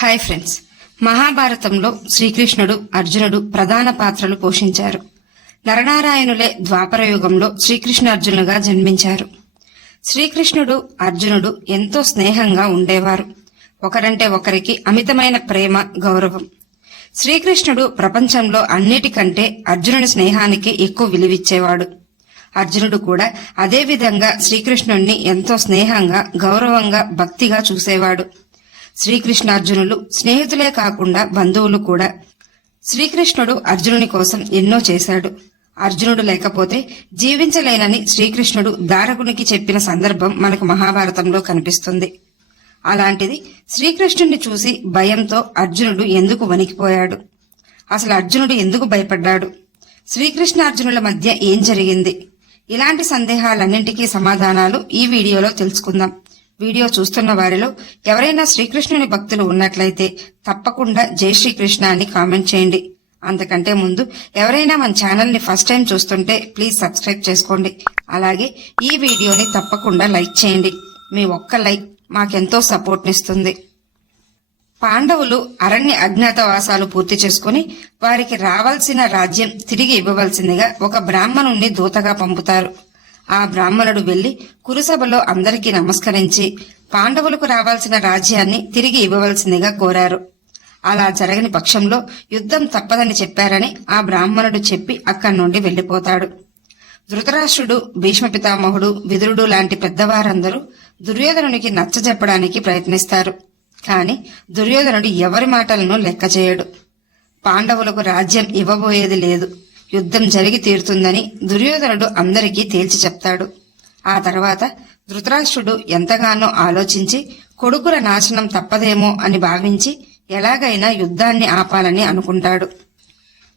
Hi friends, మహాభారతంలో శ్రీకృష్ణుడు, అర్జునుడు ప్రధాన పాత్రలు పోషించారు. నరనారాయణులే ద్వాపరయుగంలో శ్రీకృష్ణార్జునులుగా జన్మించారు. శ్రీకృష్ణుడు, అర్జునుడు ఎంతో స్నేహంగా ఉండేవారు. ఒకరంటే ఒకరికి అమితమైన ప్రేమ, గౌరవం. శ్రీకృష్ణుడు ప్రపంచంలో అన్నిటికంటే అర్జునుడి స్నేహానికి ఎక్కువ విలువిచ్చేవాడు. అర్జునుడు కూడా అదే విధంగా శ్రీకృష్ణుణ్ణి ఎంతో స్నేహంగా, గౌరవంగా, భక్తిగా చూసేవాడు. శ్రీకృష్ణార్జునులు స్నేహితులే కాకుండా బంధువులు కూడా. శ్రీకృష్ణుడు అర్జునుని కోసం ఎన్నో చేశాడు. అర్జునుడు లేకపోతే జీవించలేనని శ్రీకృష్ణుడు దారకునికి చెప్పిన సందర్భం మనకు మహాభారతంలో కనిపిస్తుంది. అలాంటిది శ్రీకృష్ణుడిని చూసి భయంతో అర్జునుడు ఎందుకు వణికిపోయాడు? అసలు అర్జునుడు ఎందుకు భయపడ్డాడు? శ్రీకృష్ణార్జునుల మధ్య ఏం జరిగింది? ఇలాంటి సందేహాలన్నింటికీ సమాధానాలు ఈ వీడియోలో తెలుసుకుందాం. వీడియో చూస్తున్న వారిలో ఎవరైనా శ్రీకృష్ణుని భక్తులు ఉన్నట్లయితే తప్పకుండా జై శ్రీకృష్ణ అని కామెంట్ చేయండి. అంతకంటే ముందు ఎవరైనా మన ఛానల్ ని ఫస్ట్ టైం చూస్తుంటే ప్లీజ్ సబ్స్క్రైబ్ చేసుకోండి. అలాగే ఈ వీడియోని తప్పకుండా లైక్ చేయండి. మీ ఒక్క లైక్ మాకెంతో సపోర్ట్ నిస్తుంది. పాండవులు అరణ్య అజ్ఞాతవాసాలు పూర్తి చేసుకుని వారికి రావాల్సిన రాజ్యం తిరిగి ఇవ్వవలసిందిగా ఒక బ్రాహ్మణుణ్ణి దూతగా పంపుతారు. ఆ బ్రాహ్మణుడు వెళ్లి కురుసభలో అందరికీ నమస్కరించి పాండవులకు రావాల్సిన రాజ్యాన్ని తిరిగి ఇవ్వవలసిందిగా కోరారు. అలా జరగని పక్షంలో యుద్ధం తప్పదని చెప్పారని ఆ బ్రాహ్మణుడు చెప్పి అక్కడి నుండి వెళ్లిపోతాడు. ధృతరాష్ట్రుడు, భీష్మ పితామహుడు, విదురుడు లాంటి పెద్దవారందరూ దుర్యోధనునికి నచ్చజెప్పడానికి ప్రయత్నిస్తారు. కాని దుర్యోధనుడు ఎవరి మాటలను లెక్క చేయడు. పాండవులకు రాజ్యం ఇవ్వబోయేది లేదు, యుద్ధం జరిగి తీరుతుందని దుర్యోధనుడు అందరికీ తేల్చి చెప్తాడు. ఆ తర్వాత ధృతరాష్ట్రుడు ఎంతగానో ఆలోచించి కొడుకుల నాశనం తప్పదేమో అని భావించి ఎలాగైనా యుద్ధాన్ని ఆపాలని అనుకుంటాడు.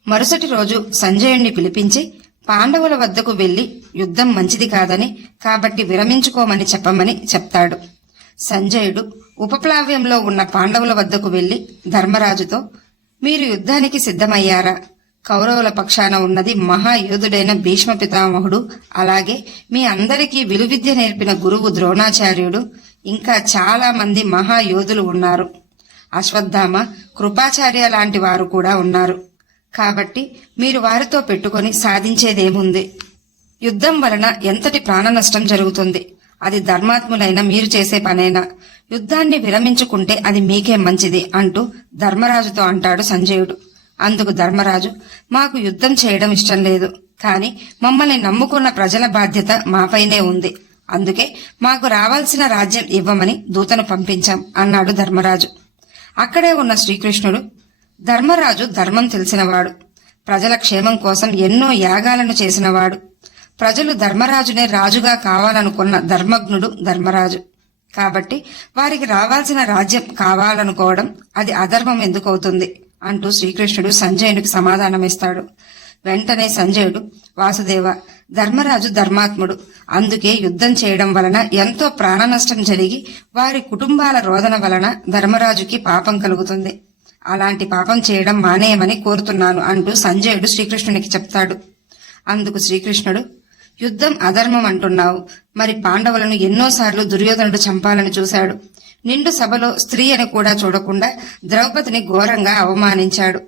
మరుసటి రోజు సంజయుణ్ణి పిలిపించి పాండవుల వద్దకు వెళ్లి యుద్ధం మంచిది కాదని, కాబట్టి విరమించుకోమని చెప్పమని చెప్తాడు. సంజయుడు ఉపప్లావ్యంలో ఉన్న పాండవుల వద్దకు వెళ్లి ధర్మరాజుతో, మీరు యుద్ధానికి సిద్ధమయ్యారా? కౌరవుల పక్షాన ఉన్నది మహాయోధుడైన భీష్మ పితామహుడు, అలాగే మీ అందరికీ విలువిద్య నేర్పిన గురువు ద్రోణాచార్యుడు, ఇంకా చాలా మంది మహాయోధులు ఉన్నారు. అశ్వత్థామ, కృపాచార్య లాంటి వారు కూడా ఉన్నారు. కాబట్టి మీరు వారితో పెట్టుకొని సాధించేదేముంది? యుద్ధం వలన ఎంతటి ప్రాణ నష్టం జరుగుతుంది? అది ధర్మాత్ములైన మీరు చేసే పనేనా? యుద్ధాన్ని విరమించుకుంటే అది మీకే మంచిది అంటూ ధర్మరాజుతో అంటాడు సంజయుడు. అందుకు ధర్మరాజు, మాకు యుద్ధం చేయడం ఇష్టం లేదు, కాని మమ్మల్ని నమ్ముకున్న ప్రజల బాధ్యత మాపైనే ఉంది. అందుకే మాకు రావాల్సిన రాజ్యం ఇవ్వమని దూతను పంపించాం అన్నాడు ధర్మరాజు. అక్కడే ఉన్న శ్రీకృష్ణుడు, ధర్మరాజు ధర్మం తెలిసినవాడు, ప్రజల క్షేమం కోసం ఎన్నో యాగాలను చేసినవాడు. ప్రజలు ధర్మరాజునే రాజుగా కావాలనుకున్న ధర్మజ్ఞుడు ధర్మరాజు. కాబట్టి వారికి రావాల్సిన రాజ్యం కావాలనుకోవడం అది అధర్మం ఎందుకవుతుంది అంటూ శ్రీకృష్ణుడు సంజయునికి సమాధానమిస్తాడు. వెంటనే సంజయుడు, వాసుదేవ, ధర్మరాజు ధర్మాత్ముడు, అందుకే యుద్ధం చేయడం వలన ఎంతో ప్రాణ నష్టం జరిగి వారి కుటుంబాల రోదన వలన ధర్మరాజుకి పాపం కలుగుతుంది. అలాంటి పాపం చేయడం మానేయమని కోరుతున్నాను అంటూ సంజయుడు శ్రీకృష్ణునికి చెప్తాడు. అందుకు శ్రీకృష్ణుడు, యుద్ధం అధర్మం అంటున్నావు, మరి పాండవులను ఎన్నోసార్లు దుర్యోధనుడు చంపాలని చూశాడు. నిండు సభలో స్త్రీ అని కూడా చూడకుండా ద్రౌపదిని ఘోరంగా అవమానించాడు.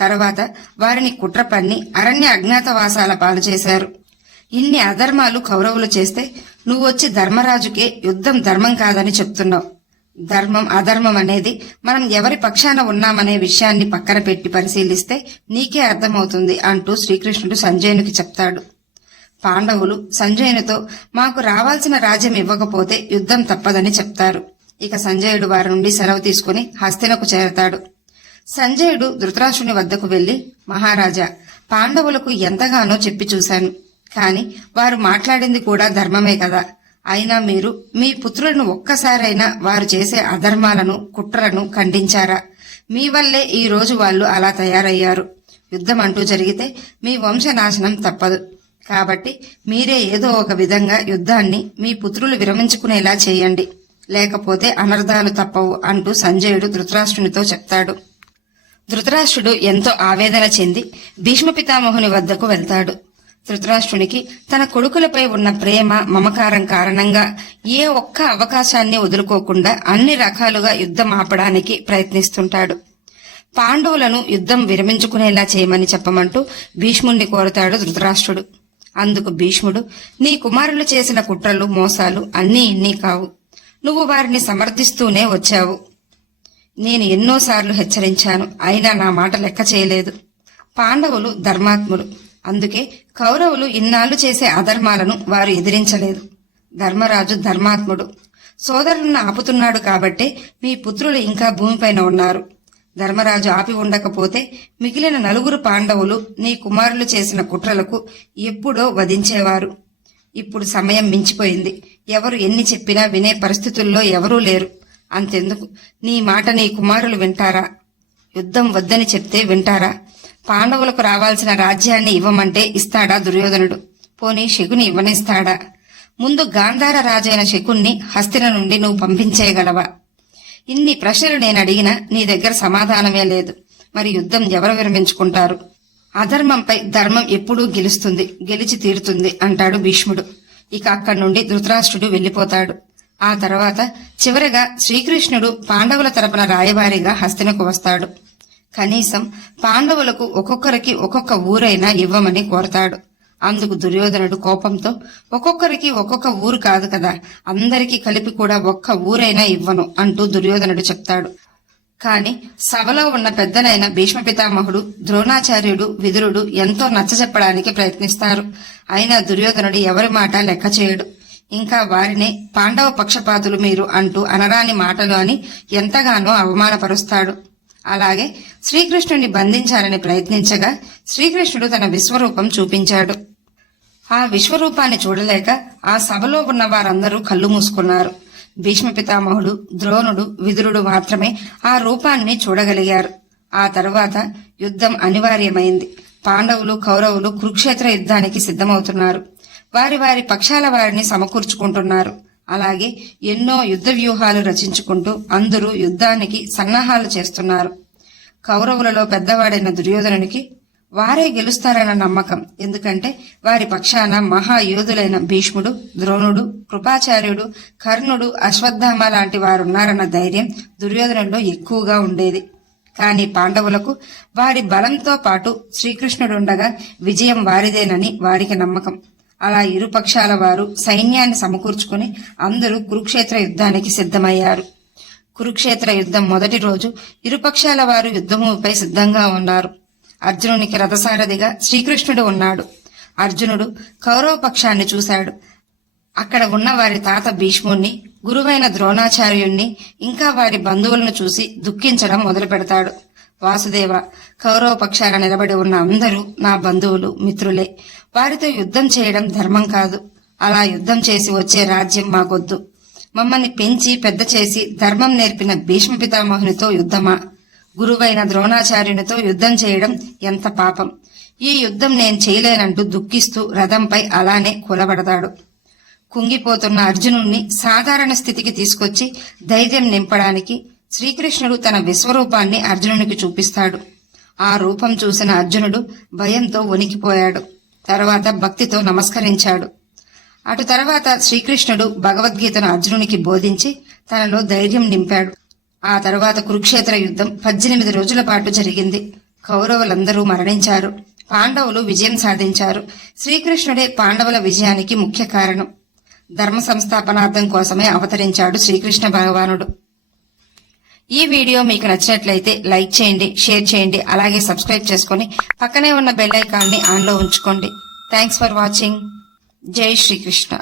తర్వాత వారిని కుట్ర పన్ని అరణ్య అజ్ఞాతవాసాల పాలు చేశారు. ఇన్ని అధర్మాలు కౌరవులు చేస్తే నువ్వొచ్చి ధర్మరాజుకే యుద్ధం ధర్మం కాదని చెప్తున్నావు. ధర్మం అధర్మం అనేది మనం ఎవరి పక్షాన ఉన్నామనే విషయాన్ని పక్కన పెట్టి పరిశీలిస్తే నీకే అర్థమవుతుంది అంటూ శ్రీకృష్ణుడు సంజయునికి చెప్తాడు. పాండవులు సంజయునితో, మాకు రావాల్సిన రాజ్యం ఇవ్వకపోతే యుద్ధం తప్పదని చెప్తారు. ఇక సంజయుడు వారి నుండి సెలవు తీసుకుని హస్తినకు చేరతాడు. సంజయుడు ధృతరాష్ట్రుని వద్దకు వెళ్లి, మహారాజా, పాండవులకు ఎంతగానో చెప్పి చూశాను, కాని వారు మాట్లాడింది కూడా ధర్మమే కదా. అయినా మీరు మీ పుత్రులను ఒక్కసారైనా వారు చేసే అధర్మాలను, కుట్రలను ఖండించారా? మీ వల్లే ఈ రోజు వాళ్ళు అలా తయారయ్యారు. యుద్ధం అంటూ జరిగితే మీ వంశనాశనం తప్పదు. కాబట్టి మీరే ఏదో ఒక విధంగా యుద్ధాన్ని మీ పుత్రులు విరమించుకునేలా చేయండి, లేకపోతే అనర్థాలు తప్పవు అంటూ సంజయుడు ధృతరాష్ట్రునితో చెప్తాడు. ధృతరాష్ట్రుడు ఎంతో ఆవేదన చెంది భీష్మ పితామహుని వద్దకు వెళ్తాడు. ధృతరాష్ట్రునికి తన కొడుకులపై ఉన్న ప్రేమ మమకారం కారణంగా ఏ ఒక్క అవకాశాన్ని వదులుకోకుండా అన్ని రకాలుగా యుద్ధం ఆపడానికి ప్రయత్నిస్తుంటాడు. పాండవులను యుద్ధం విరమించుకునేలా చేయమని చెప్పమంటూ భీష్ముణ్ణి కోరతాడు ధృతరాష్ట్రుడు. అందుకు భీష్ముడు, నీ కుమారులు చేసిన కుట్రలు మోసాలు అన్నీ ఇన్నీ కావు. నువ్వు వారిని సమర్థిస్తూనే వచ్చావు. నేను ఎన్నోసార్లు హెచ్చరించాను, అయినా నా మాట లెక్క చేయలేదు. పాండవులు ధర్మాత్ములు, అందుకే కౌరవులు ఇన్నాళ్లు చేసే అధర్మాలను వారు ఎదిరించలేదు. ధర్మరాజు ధర్మాత్ముడు, సోదరులను ఆపుతున్నాడు కాబట్టే మీ పుత్రులు ఇంకా భూమిపైన ఉన్నారు. ధర్మరాజు ఆపి ఉండకపోతే మిగిలిన 9 పాండవులు నీ కుమారులు చేసిన కుట్రలకు ఎప్పుడో వధించేవారు. ఇప్పుడు సమయం మించిపోయింది. ఎవరు ఎన్ని చెప్పినా వినే పరిస్థితుల్లో ఎవరూ లేరు. అంతెందుకు, నీ మాట నీ కుమారులు వింటారా? యుద్ధం వద్దని చెప్తే వింటారా? పాండవులకు రావాల్సిన రాజ్యాన్ని ఇవ్వమంటే ఇస్తాడా దుర్యోధనుడు? పోనీ శకుని ఇవ్వనిస్తాడా? ముందు గాంధార రాజైన శకుణ్ణి హస్తిన నుండి నువ్వు పంపించేయగలవా? ఇన్ని ప్రశ్నలు నేను అడిగినా నీ దగ్గర సమాధానమే లేదు. మరి యుద్ధం ఎవరు విరమించుకుంటారు? అధర్మంపై ధర్మం ఎప్పుడూ గెలుస్తుంది, గెలిచి తీరుతుంది అంటాడు భీష్ముడు. ఇక అక్కడి నుండి ధృతరాష్ట్రుడు వెళ్లిపోతాడు. ఆ తర్వాత చివరగా శ్రీకృష్ణుడు పాండవుల తరపున రాయబారిగా హస్తినకు వస్తాడు. కనీసం పాండవులకు ఒక్కొక్కరికి ఒక్కొక్క ఊరైనా ఇవ్వమని కోరతాడు. అందుకు దుర్యోధనుడు కోపంతో, ఒక్కొక్కరికి ఒక్కొక్క ఊరు కాదు కదా, అందరికీ కలిపి కూడా ఒక్క ఊరైనా ఇవ్వను అంటూ దుర్యోధనుడు చెప్తాడు. కాని సభలో ఉన్న పెద్దనైన భీష్మ పితామహుడు, ద్రోణాచార్యుడు, విదురుడు ఎంతో నచ్చజెప్పడానికి ప్రయత్నిస్తారు. అయినా దుర్యోధనుడు ఎవరి మాట లెక్క చేయడు. ఇంకా వారినే పాండవ పక్షపాతులు మీరు అంటూ అనరాని మాటలు అని ఎంతగానో అవమానపరుస్తాడు. అలాగే శ్రీకృష్ణుని బంధించాలని ప్రయత్నించగా శ్రీకృష్ణుడు తన విశ్వరూపం చూపించాడు. ఆ విశ్వరూపాన్ని చూడలేక ఆ సభలో ఉన్న వారందరూ కళ్ళు మూసుకున్నారు. భీష్మ పితామహుడు, ద్రోణుడు, విదురుడు మాత్రమే ఆ రూపాన్ని చూడగలిగారు. ఆ తరువాత యుద్ధం అనివార్యమైంది. పాండవులు కౌరవులు కురుక్షేత్ర యుద్ధానికి సిద్ధమవుతున్నారు. వారి వారి పక్షాల వారిని సమకూర్చుకుంటున్నారు. అలాగే ఎన్నో యుద్ధ వ్యూహాలు రచించుకుంటూ అందరూ యుద్ధానికి సన్నాహాలు చేస్తున్నారు. కౌరవులలో పెద్దవాడైన దుర్యోధనునికి వారే గెలుస్తారన్న నమ్మకం. ఎందుకంటే వారి పక్షాన మహాయోధులైన భీష్ముడు, ద్రోణుడు, కృపాచార్యుడు, కర్ణుడు, అశ్వత్థామ లాంటి వారున్నారన్న ధైర్యం దుర్యోధనుల్లో ఎక్కువగా ఉండేది. కాని పాండవులకు వారి బలంతో పాటు శ్రీకృష్ణుడుండగా విజయం వారిదేనని వారికి నమ్మకం. అలా ఇరు పక్షాల వారు సైన్యాన్ని సమకూర్చుకుని అందరూ కురుక్షేత్ర యుద్ధానికి సిద్ధమయ్యారు. కురుక్షేత్ర యుద్ధం మొదటి రోజు ఇరుపక్షాల వారు యుద్ధభూమిపై సిద్ధంగా ఉన్నారు. అర్జునునికి రథసారథిగా శ్రీకృష్ణుడు ఉన్నాడు. అర్జునుడు కౌరవ పక్షాన్ని చూశాడు. అక్కడ ఉన్న వారి తాత భీష్ముణ్ణి, గురువైన ద్రోణాచార్యుణ్ణి, ఇంకా వారి బంధువులను చూసి దుఃఖించడం మొదలు పెడతాడు. వాసుదేవ, కౌరవ పక్షాన నిలబడి ఉన్న అందరూ నా బంధువులు, మిత్రులే. వారితో యుద్ధం చేయడం ధర్మం కాదు. అలా యుద్ధం చేసి వచ్చే రాజ్యం మాకొద్దు. మమ్మల్ని పెంచి పెద్ద చేసి ధర్మం నేర్పిన భీష్మ పితామహునితో యుద్ధమా? గురువైన ద్రోణాచార్యునితో యుద్ధం చేయడం ఎంత పాపం! ఈ యుద్ధం నేను చేయలేనంటూ దుఃఖిస్తూ రథంపై అలానే కూలబడతాడు. కుంగిపోతున్న అర్జునుణ్ణి సాధారణ స్థితికి తీసుకొచ్చి ధైర్యం నింపడానికి శ్రీకృష్ణుడు తన విశ్వరూపాన్ని అర్జునునికి చూపిస్తాడు. ఆ రూపం చూసిన అర్జునుడు భయంతో వణికిపోయాడు. తర్వాత భక్తితో నమస్కరించాడు. అటు తర్వాత శ్రీకృష్ణుడు భగవద్గీతను అర్జునునికి బోధించి తనలో ధైర్యం నింపాడు. ఆ తర్వాత కురుక్షేత్ర యుద్ధం 18 రోజుల పాటు జరిగింది. కౌరవులందరూ మరణించారు. పాండవులు విజయం సాధించారు. శ్రీకృష్ణుడే పాండవుల విజయానికి ముఖ్య కారణం. ధర్మ సంస్థాపనార్థం కోసమే అవతరించాడు శ్రీకృష్ణ భగవానుడు. ఈ వీడియో మీకు నచ్చినట్లయితే లైక్ చేయండి, షేర్ చేయండి, అలాగే సబ్స్క్రైబ్ చేసుకుని పక్కనే ఉన్న బెల్ ఐకాన్ని ఆన్లో ఉంచుకోండి. Thanks for watching. జై శ్రీకృష్ణ.